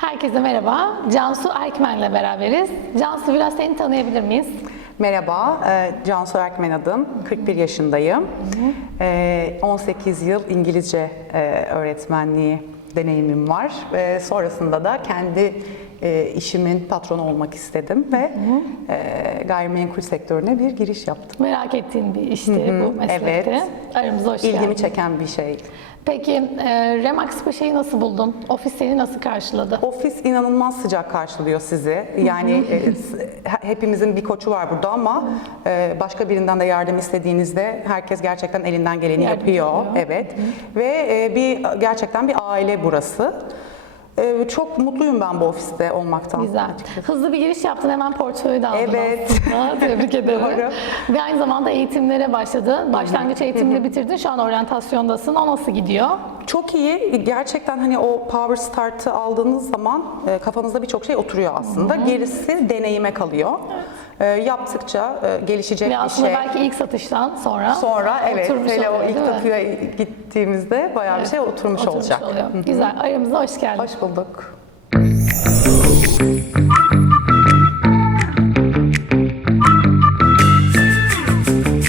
Herkese merhaba. Cansu Erkmen'le beraberiz. Cansu biraz seni tanıyabilir miyiz? Merhaba, e, Cansu Erkmen adım. 41 yaşındayım. E, 18 yıl İngilizce e, öğretmenliği deneyimim var. E, Sonrasında da kendi e, işimin patronu olmak istedim ve e, gayrimenkul sektörüne bir giriş yaptım. Merak ettiğin bir işti bu meslekte. evet. Aramıza hoş İlgimi geldin. çeken bir şey. Peki e, Remax Paşa'yı nasıl buldun? Ofis seni nasıl karşıladı? Ofis inanılmaz sıcak karşılıyor sizi. Yani e, hepimizin bir koçu var burada ama e, başka birinden de yardım istediğinizde herkes gerçekten elinden geleni Yardımcı yapıyor. oluyor. Evet. Ve e, bir gerçekten bir aile burası. E, Çok mutluyum ben bu ofiste olmaktan. Güzel. Hızlı bir giriş yaptın hemen portföyü de aldın Evet. aslında. Tebrik ederim. Doğru. Ve aynı zamanda eğitimlere başladın. Başlangıç eğitimini bitirdin. Şu an oryantasyondasın. O nasıl gidiyor? Çok iyi. Gerçekten hani o power start'ı aldığınız zaman e, kafanızda birçok şey oturuyor aslında. Gerisi deneyime kalıyor. E, yaptıkça e, gelişecek Ve bir aslında şey. belki ilk satıştan sonra Sonra evet oturmuş hele o oluyor, ilk değil mi? tapuya gittiğimizde bayağı bir şey oturmuş, Oturmuş olacak. oluyor. Güzel. Aramıza hoş geldin. Hoş bulduk.